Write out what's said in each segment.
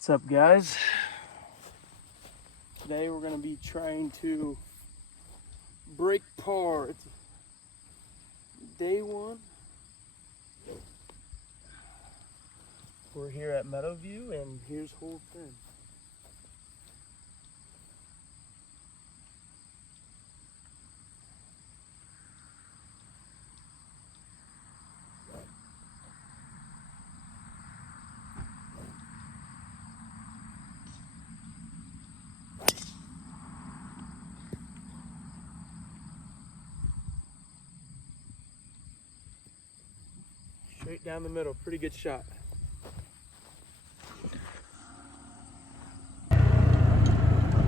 What's up, guys? Today we're going to be trying to break par. It's day one. We're here at Meadowview, and here's hole 10. Straight down the middle. Pretty good shot.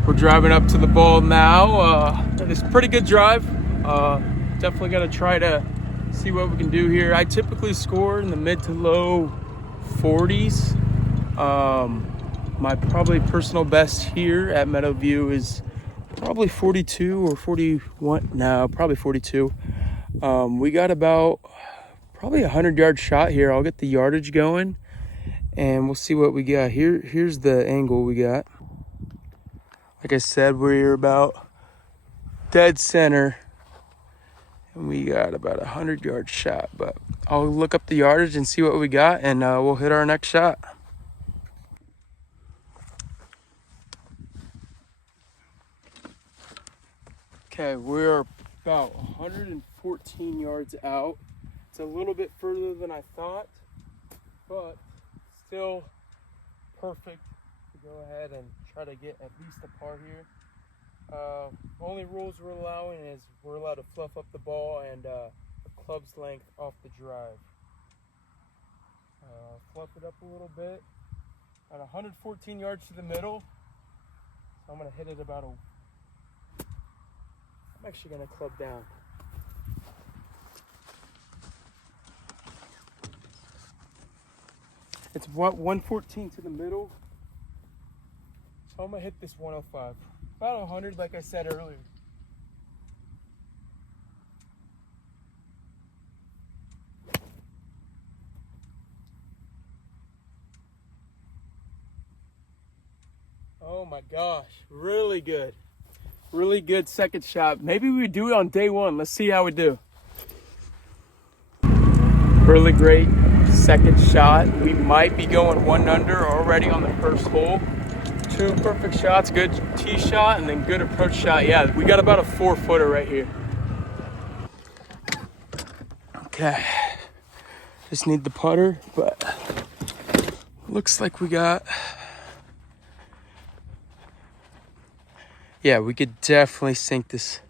We're driving up to the ball now. It's a pretty good drive. Definitely going to try to see what we can do here. I typically score in the mid to low 40s. My probably personal best here at Meadowview is probably 42 or 41. No, probably 42. We got about probably a 100-yard shot here. I'll get the yardage going and we'll see what we got. Here's the angle we got. Like I said, we're about dead center and we got about a 100-yard shot, but I'll look up the yardage and see what we got, and we'll hit our next shot. Okay, we're about 114 yards out. It's a little bit further than I thought, but still perfect to go ahead and try to get at least a par here. Only rules we're allowing is we're allowed to fluff up the ball and a club's length off the drive. Fluff it up a little bit. At 114 yards to the middle, so I'm gonna hit it about I'm actually gonna club down. It's 114 to the middle, so I'm gonna hit this 105. About 100, like I said earlier. Oh my gosh, really good. Really good second shot. Maybe we do it on day one. Let's see how we do. Really great second shot. We might be going 1 under already on the first hole. 2 perfect shots, good tee shot and then good approach shot. Yeah, we got about a 4-footer right here. Okay, just need the putter, but looks like we got, yeah, we could definitely sink this.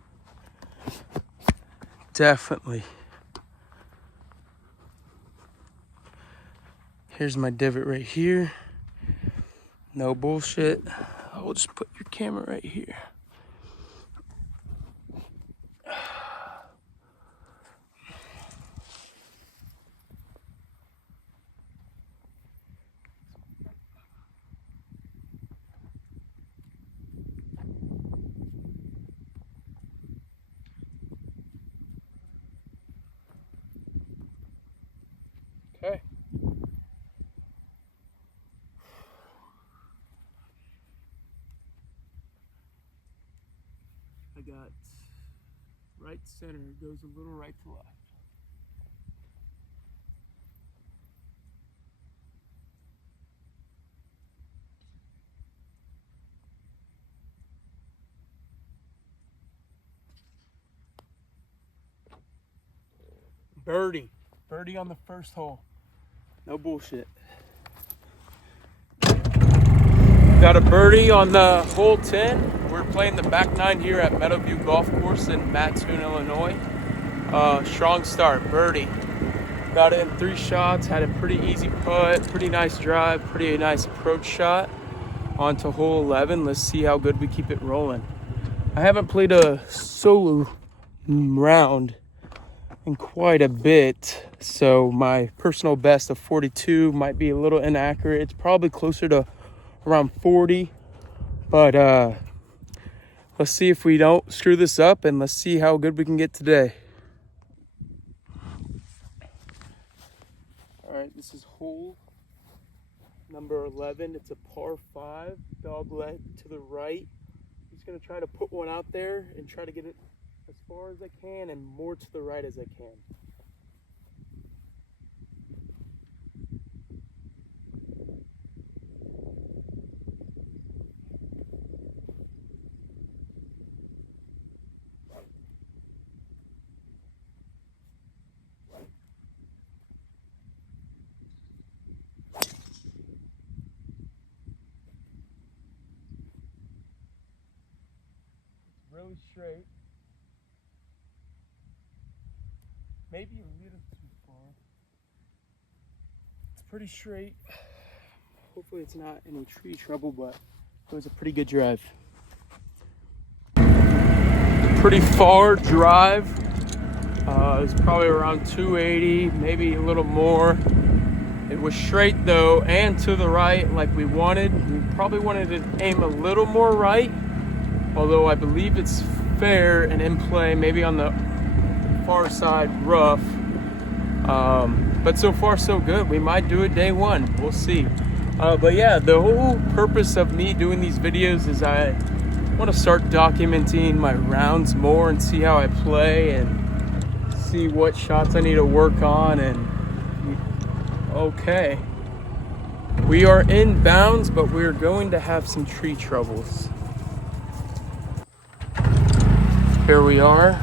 Definitely. Here's my divot right here. No bullshit. I'll just put your camera right here. Okay. I got right center, goes a little right to left. Birdie. Birdie on the first hole. No bullshit. Got a birdie on the hole 10. We're playing the back 9 here at Meadowview Golf Course in Mattoon, Illinois. Strong start, birdie. Got it in 3 shots, had a pretty easy putt, pretty nice drive, pretty nice approach shot. On to hole 11. Let's see how good we keep it rolling. I haven't played a solo round in quite a bit, so my personal best of 42 might be a little inaccurate. It's probably closer to around 40, but let's see if we don't screw this up, and let's see how good we can get today. All right, this is hole number 11. It's a par 5, dog leg to the right. I'm just gonna try to put one out there and try to get it as far as I can and more to the right as I can. Really straight. Maybe a little too far. It's pretty straight. Hopefully it's not any tree trouble, but it was a pretty good drive. Pretty far drive. It's probably around 280, maybe a little more. It was straight though, and to the right like we wanted. We probably wanted to aim a little more right, although I believe it's fair and in play, maybe on the far side rough. But so far so good. We might do it day one, we'll see. But yeah, the whole purpose of me doing these videos is I want to start documenting my rounds more and see how I play and see what shots I need to work on. And okay, we are in bounds, but we're going to have some tree troubles. Here we are.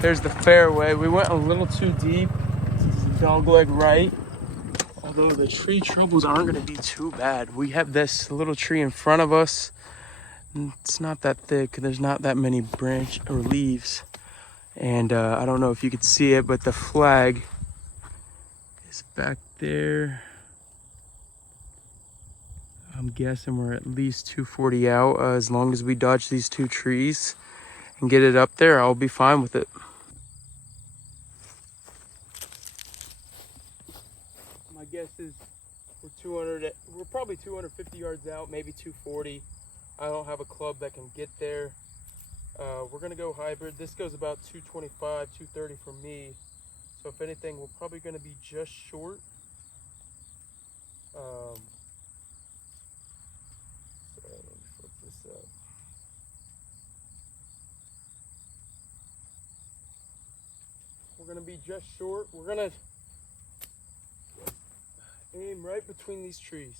There's the fairway. We went a little too deep. This is dog leg right. Although the tree troubles aren't going to be too bad. We have this little tree in front of us. It's not that thick. There's not that many branch or leaves. And I don't know if you could see it, but the flag is back there. I'm guessing we're at least 240 out. As long as we dodge these two trees and get it up there, I'll be fine with it. My guess is we're probably 250 yards out, maybe 240. I don't have a club that can get there. We're gonna go hybrid. This goes about 225, 230 for me. So if anything, we're probably gonna be just short. Sorry, let me flip this up. We're gonna be just short. We're gonna aim right between these trees.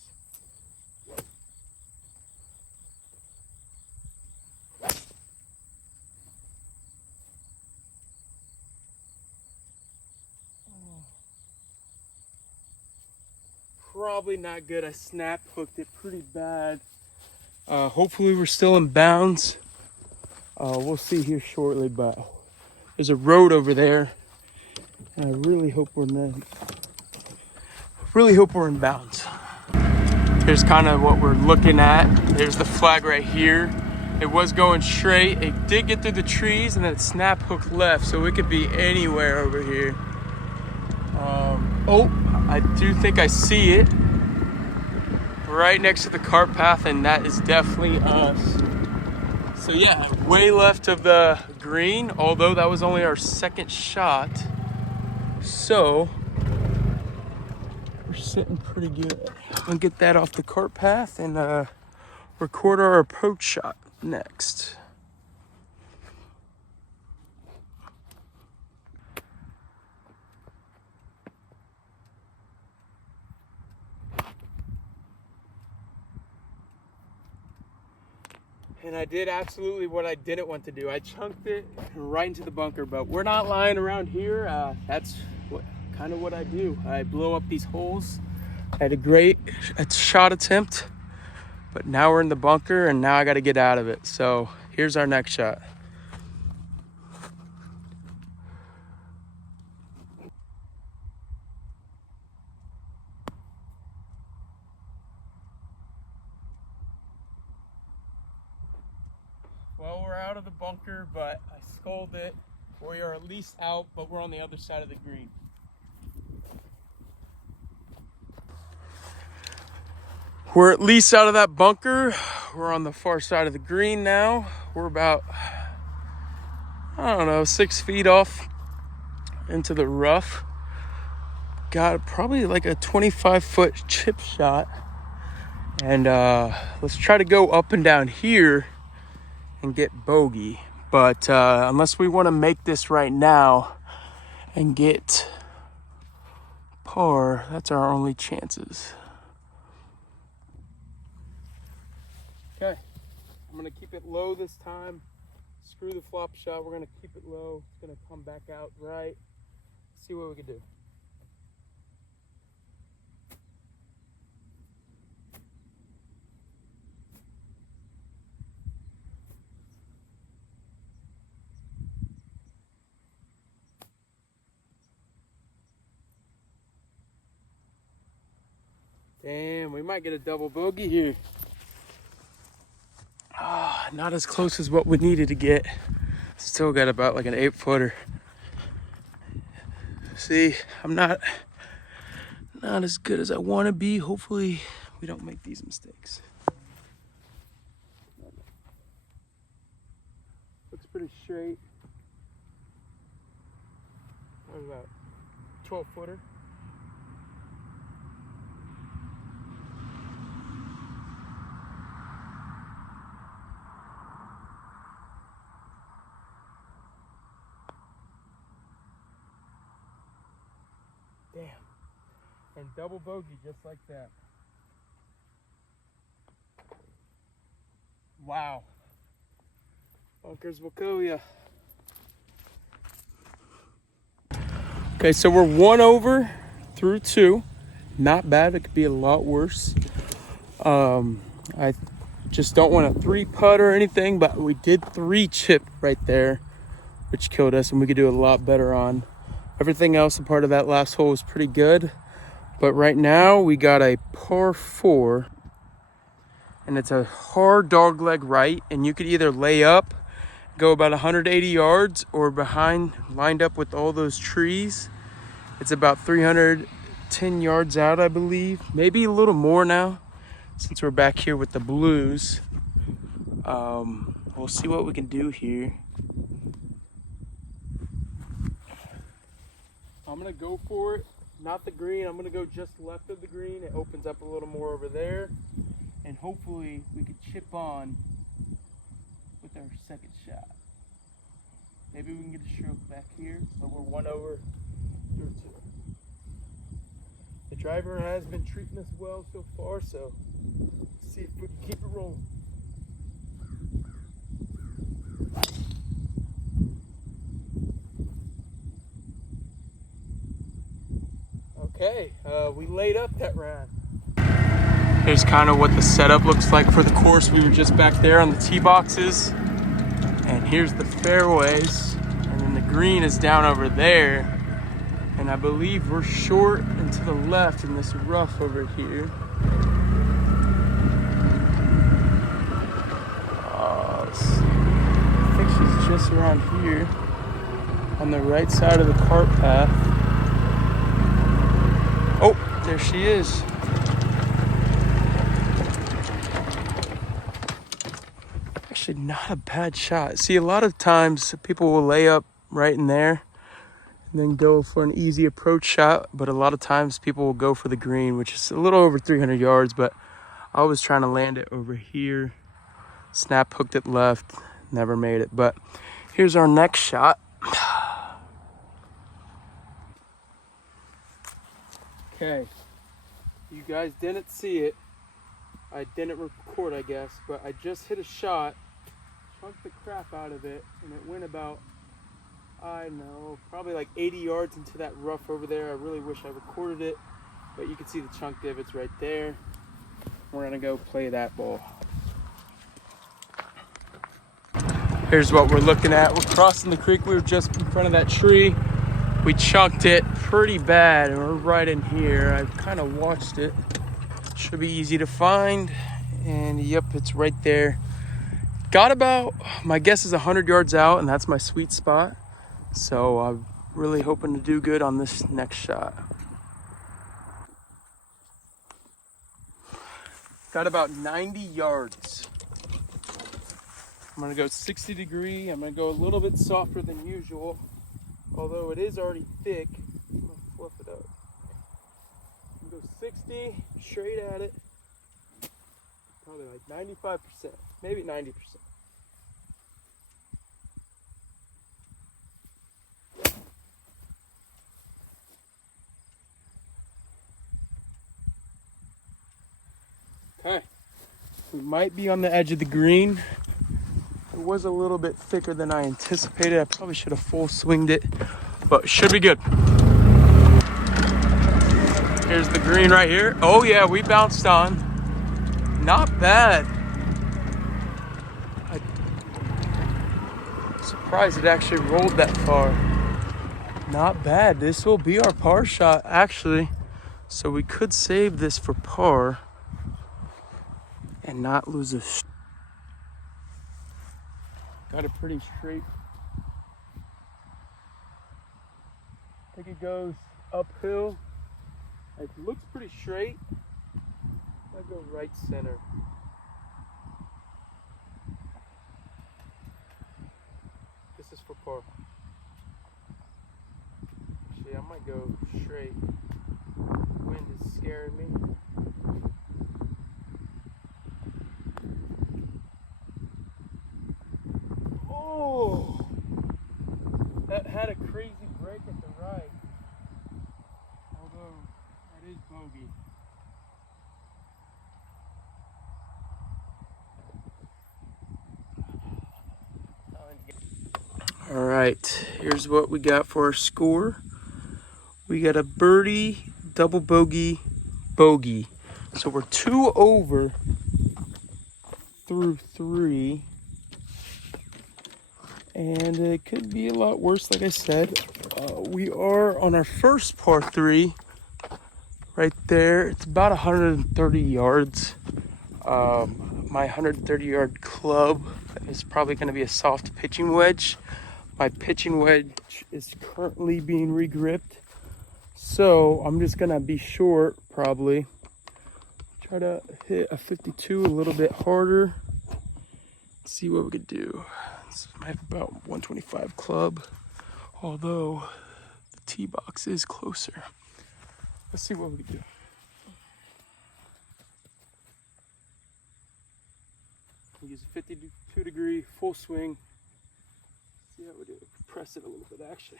Probably not good. I snap hooked it pretty bad. Hopefully we're still in bounds. We'll see here shortly, but there's a road over there. And I really hope we're in bounds. Here's kind of what we're looking at. There's the flag right here. It was going straight. It did get through the trees and then it snap hooked left, so it could be anywhere over here. Oh, I do think I see it right next to the cart path, and that is definitely us. So yeah, way left of the green, although that was only our second shot. So we're sitting pretty good. I'm gonna get that off the cart path and record our approach shot next. And I did absolutely what I didn't want to do. I chunked it right into the bunker, but we're not lying around here. That's kind of what I do. I blow up these holes. I had a great shot attempt, but now we're in the bunker and now I got to get out of it. So here's our next shot. Well, we're out of the bunker, but I sculled it. We are at least out, but we're on the other side of the green. We're at least out of that bunker. We're on the far side of the green now. We're about, I don't know, 6 feet off into the rough. got probably like a 25-foot chip shot. And let's try to go up and down here and get bogey. But unless we want to make this right now and get par, that's our only chances. Okay, I'm gonna keep it low this time. Screw the flop shot, we're gonna keep it low. It's gonna come back out right. See what we can do. Damn, we might get a double bogey here. Not as close as what we needed to get. Still got about like an 8-footer. See, I'm not as good as I want to be. Hopefully we don't make these mistakes. Looks pretty straight. What was that? 12-footer. Damn. And double bogey just like that. Wow. Bunkers will kill ya. Okay, so we're 1 over through 2. Not bad. It could be a lot worse. I just don't want a 3-putt or anything, but we did 3 chip right there, which killed us, and we could do a lot better on. Everything else, a part of that last hole was pretty good. But right now we got a par 4, and it's a hard dog leg right, and you could either lay up, go about 180 yards, or behind, lined up with all those trees. It's about 310 yards out, I believe. Maybe a little more now, since we're back here with the blues. We'll see what we can do here. I'm gonna go for it, not the green. I'm gonna go just left of the green. It opens up a little more over there, and hopefully we could chip on with our second shot. Maybe we can get a stroke back here, but we're 1 over through 2. The driver has been treating us well so far, so let's see if we can keep it rolling. Okay, we laid up that round. Here's kind of what the setup looks like for the course. We were just back there on the tee boxes, and here's the fairways, and then the green is down over there, and I believe we're short and to the left in this rough over here. I think she's just around here on the right side of the cart path. Oh, there she is. Actually, not a bad shot. See, a lot of times people will lay up right in there and then go for an easy approach shot, but a lot of times people will go for the green, which is a little over 300 yards, but I was trying to land it over here. Snap hooked it left, never made it. But here's our next shot. Okay, you guys didn't see it. I didn't record, I guess, but I just hit a shot, chunked the crap out of it, and it went about, I don't know, probably like 80 yards into that rough over there. I really wish I recorded it, but you can see the chunk divots right there. We're gonna go play that ball. Here's what we're looking at. We're crossing the creek. We were just in front of that tree. We chunked it pretty bad, and we're right in here. I've kind of watched it. Should be easy to find, and yep, it's right there. Got about, my guess is 100 yards out, and that's my sweet spot. So I'm really hoping to do good on this next shot. Got about 90 yards. I'm gonna go 60 degree. I'm gonna go a little bit softer than usual, although it is already thick. I'm gonna fluff it up. 60 straight at it. Probably like 95%, maybe 90%. Okay, we might be on the edge of the green. It was a little bit thicker than I anticipated. I probably should have full swinged it, but should be good. Here's the green right here. Oh yeah, we bounced on. Not bad. I'm surprised it actually rolled that far. Not bad. This will be our par shot actually. So we could save this for par and not lose a got a pretty straight. I think it goes uphill. It looks pretty straight. I go right center. This is for par. Actually, I might go straight. Wind is scaring me. Oh, that had a crazy break at the right. Although that is bogey. All right, here's what we got for our score. We got a birdie, double bogey, bogey. So we're 2 over through 3. And it could be a lot worse, like I said. We are on our first par 3 right there. It's about 130 yards. My 130-yard club is probably going to be a soft pitching wedge. My pitching wedge is currently being regripped. So I'm just going to be short, probably. Try to hit a 52 a little bit harder. See what we could do. I have about 125 club, although the tee box is closer. Let's see what we can do. Use a 52-degree full swing. See how we do. Press it a little bit, actually.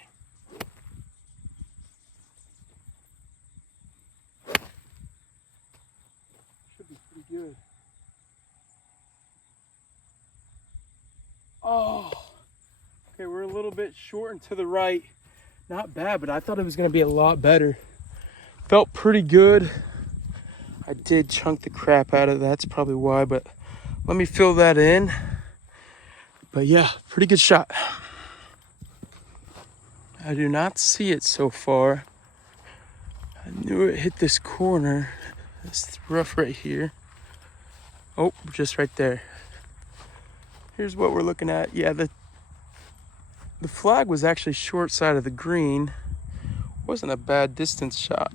Should be pretty good. Oh, okay, we're a little bit short and to the right. Not bad, but I thought it was going to be a lot better. Felt pretty good. I did chunk the crap out of it. That's probably why, but let me fill that in. But yeah, pretty good shot. I do not see it so far. I knew it hit this corner. It's rough right here. Oh, just right there. Here's what we're looking at. Yeah, the flag was actually short side of the green. Wasn't a bad distance shot.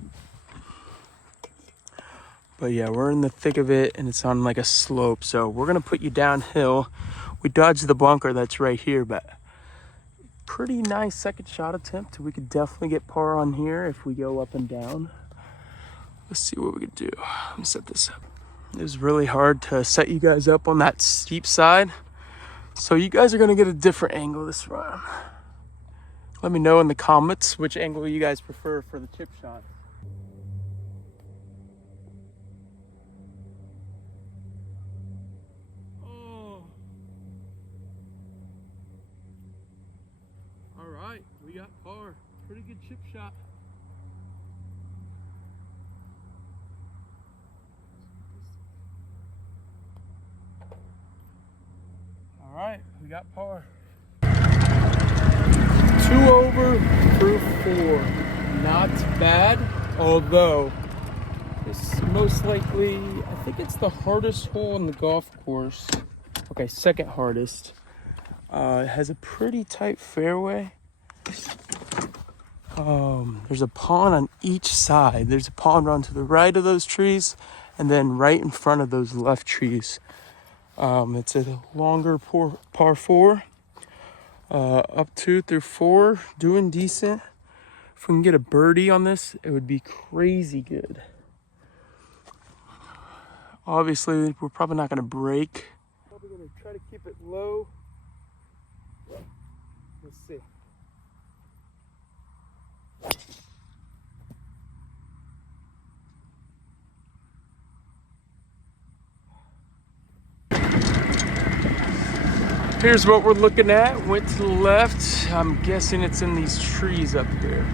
But yeah, we're in the thick of it and it's on like a slope. So we're gonna put you downhill. We dodged the bunker that's right here, but pretty nice second shot attempt. We could definitely get par on here if we go up and down. Let's see what we could do. Let me set this up. It was really hard to set you guys up on that steep side. So you guys are gonna get a different angle this round. Let me know in the comments which angle you guys prefer for the chip shot. Oh. All right, we got par. Pretty good chip shot. All right, we got par. 2 over through 4. Not bad, although it's most likely, I think it's the hardest hole in the golf course. Okay, second hardest. It has a pretty tight fairway. There's a pond on each side. There's a pond run to the right of those trees and then right in front of those left trees. It's a longer par 4. Up 2 through 4, doing decent. If we can get a birdie on this, it would be crazy good. Obviously, we're probably not gonna break. Probably gonna try to keep it low. Let's see. Here's what we're looking at. Went to the left. I'm guessing it's in these trees up here.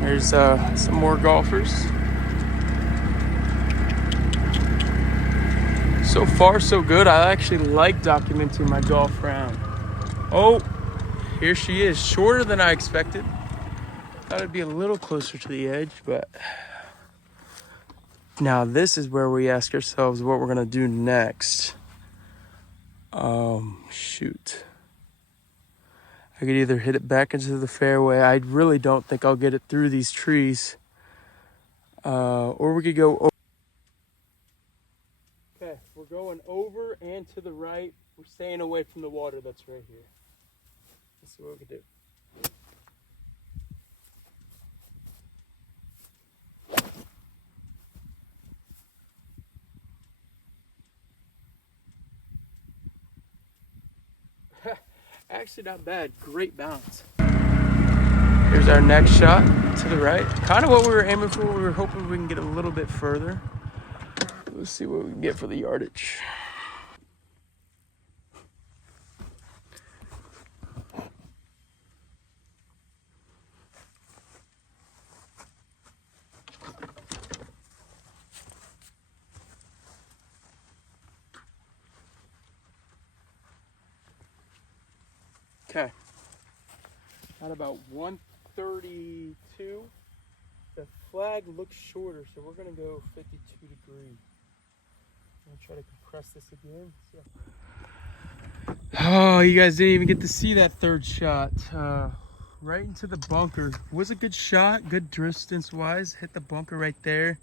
There's some more golfers. So far, so good. I actually like documenting my golf round. Oh, here she is. Shorter than I expected. Thought it'd be a little closer to the edge, but now this is where we ask ourselves what we're gonna do next. Shoot. I could either hit it back into the fairway. I really don't think I'll get it through these trees. Or we could go over. Okay, we're going over and to the right. We're staying away from the water that's right here. Let's see what we can do. Actually not bad, great bounce. Here's our next shot to the right. Kind of what we were aiming for. We were hoping we can get a little bit further. Let's see what we can get for the yardage. Okay, at about 132. The flag looks shorter, so we're gonna go 52 degrees. I'm gonna try to compress this again. Oh, you guys didn't even get to see that third shot. Right into the bunker. Was a good shot, good distance wise. Hit the bunker right there.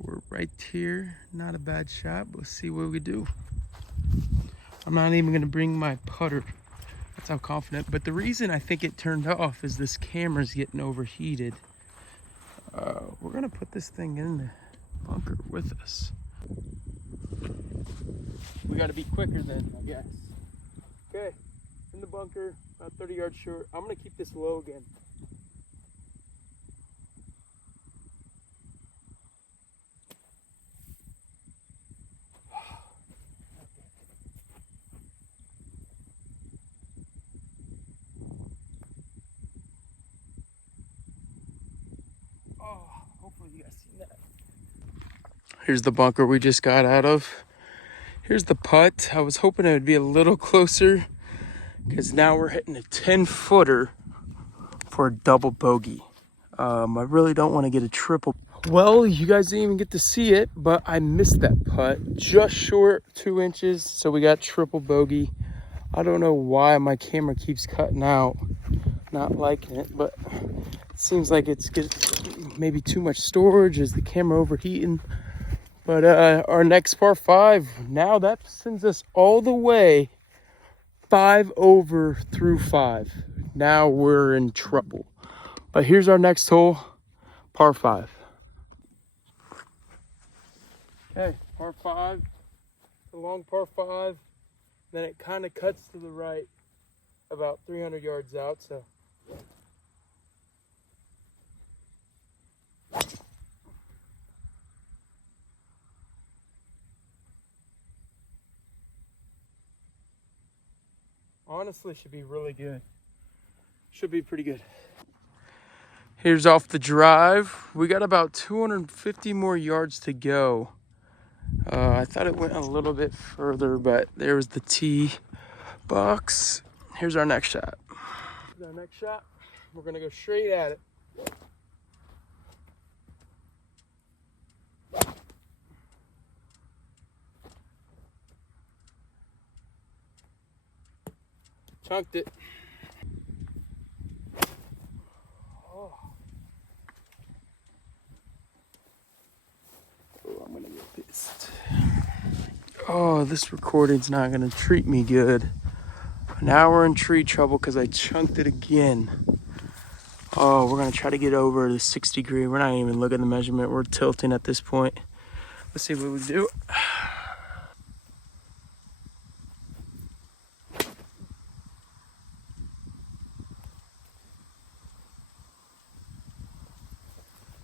We're right here. Not a bad shot, but let's see what we do. I'm not even gonna bring my putter. That's how confident. But the reason I think it turned off is this camera's getting overheated. We're gonna put this thing in the bunker with us. We gotta be quicker then, I guess. Okay, in the bunker, about 30 yards short. I'm gonna keep this low again. Oh, hopefully you guys see that. Here's the bunker we just got out of. Here's the putt. I was hoping it would be a little closer because now we're hitting a 10-footer for a double bogey. I really don't want to get a triple. Well, you guys didn't even get to see it, but I missed that putt. Just short 2 inches, so we got triple bogey. I don't know why my camera keeps cutting out. Not liking it, but it seems like it's maybe too much storage. Is the camera overheating? But our next par 5, now that sends us all the way 5 over through 5. Now we're in trouble. But here's our next hole, par 5. Okay, par 5, a long par 5. Then it kind of cuts to the right about 300 yards out, so. Honestly, should be really good. Should be pretty good. Here's off the drive. We got about 250 more yards to go. I thought it went a little bit further, but there was the tee box. Here's our next shot. Here's our next shot. We're gonna go straight at it. Chunked it. Oh, I'm gonna get pissed. Oh, this recording's not gonna treat me good. Now we're in tree trouble because I chunked it again. Oh, we're gonna try to get over the 6 degree. We're not even looking at the measurement. We're tilting at this point. Let's see what we do.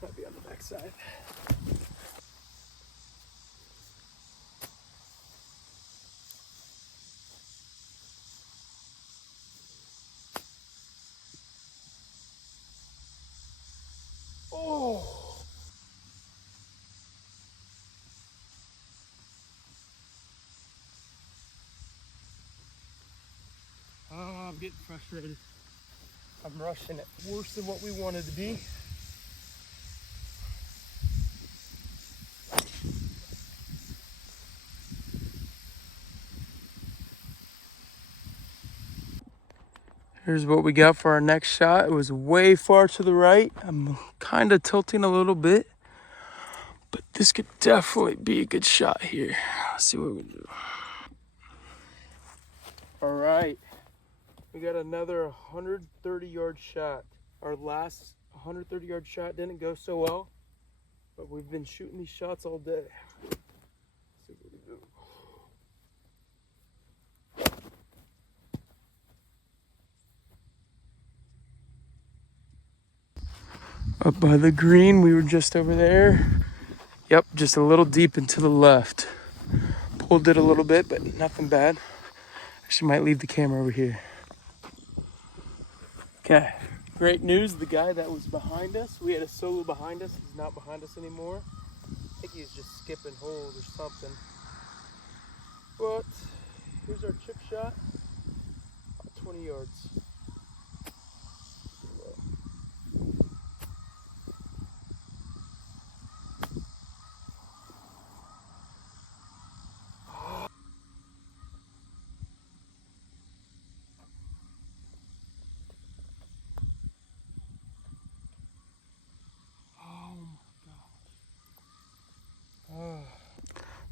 Might be on the backside. Oh. Oh, I'm getting frustrated. I'm rushing it worse than what we wanted to be. Here's what we got for our next shot. It was way far to the right. I'm kind of tilting a little bit, but this could definitely be a good shot here. Let's see what we do. All right, we got another 130-yard shot. Our last 130-yard shot didn't go so well, but we've been shooting these shots all day. Let's see what we do. Up by the green, we were just over there. Yep, just a little deep and to the left. Pulled it a little bit, but nothing bad. Actually might leave the camera over here. Okay, great news. The guy that was behind us, we had a solo behind us. He's not behind us anymore. I think he's just skipping holes or something. But here's our chip shot. About 20 yards.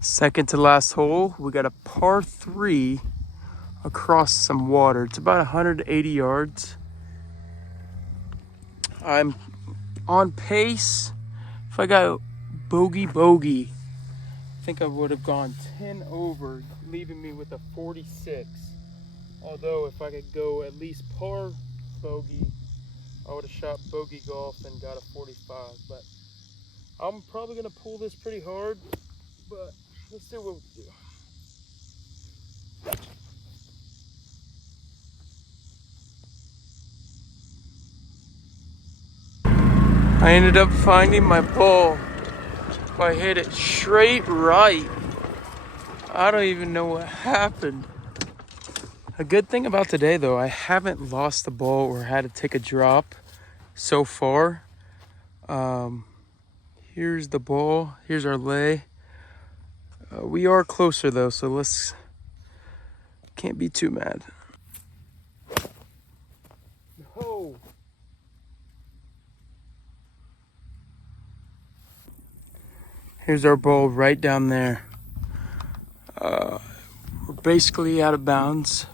Second to last hole, we got a par 3 across some water. It's about 180 yards. I'm on pace. If I got bogey, I think I would have gone 10 over, leaving me with a 46. Although if I could go at least par bogey, I would have shot bogey golf and got a 45. But I'm probably gonna pull this pretty hard, but let's see what we do. I ended up finding my ball. If I hit it straight right, I don't even know what happened. A good thing about today though, I haven't lost the ball or had to take a drop so far. Here's the ball, here's our lay. We are closer though, so can't be too mad. No. Here's our ball right down there. We're basically out of bounds.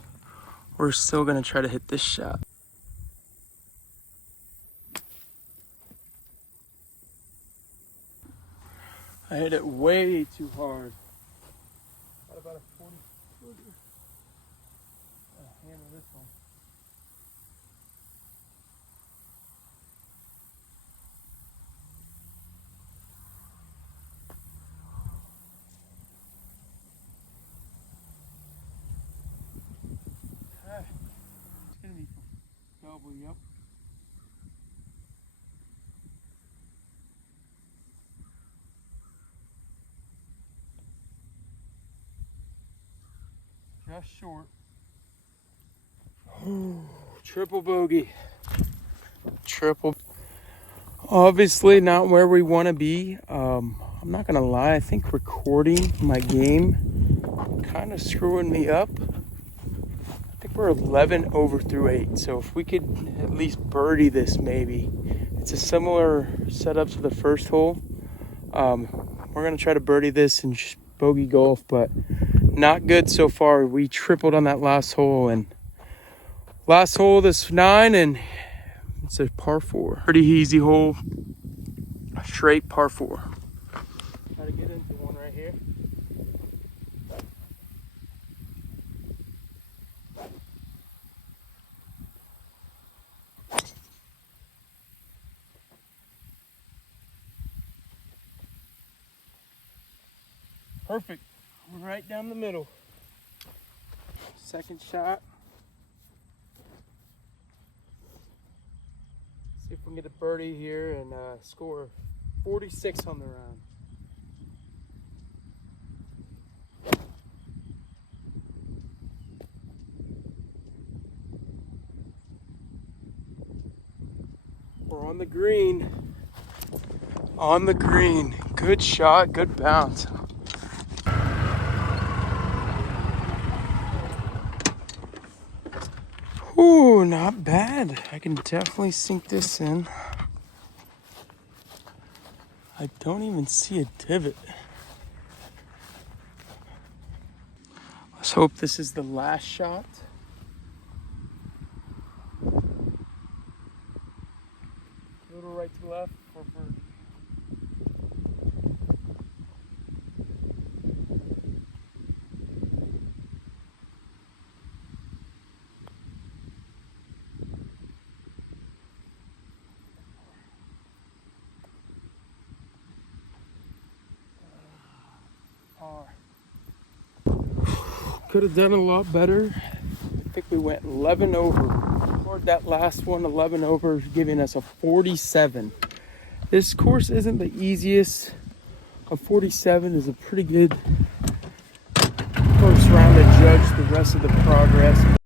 We're still gonna try to hit this shot. I hit it way too hard. About a 40 footer. I'll hammer this one. Okay. It's gonna be double, yep. Just short. Triple bogey. Triple. Obviously not where we want to be. I'm not gonna lie, I think recording my game kind of screwing me up. I think we're 11 over through 8, so if we could at least birdie this maybe. It's a similar setup to the first hole. We're gonna try to birdie this and bogey golf, but not good so far. We tripled on that last hole, and last hole this 9, and it's a par 4. Pretty easy hole, straight par 4. Try to get into one here. Perfect. We're right down the middle. Second shot. See if we can get a birdie here and score 46 on the round. We're on the green. On the green. Good shot, good bounce. Ooh, not bad. I can definitely sink this in. I don't even see a divot. Let's hope this is the last shot. A little right to left for birdie. Could have done a lot better. I think we went 11 over. Scored that last one 11 over, giving us a 47. This course isn't the easiest. A 47 is a pretty good first round to judge the rest of the progress,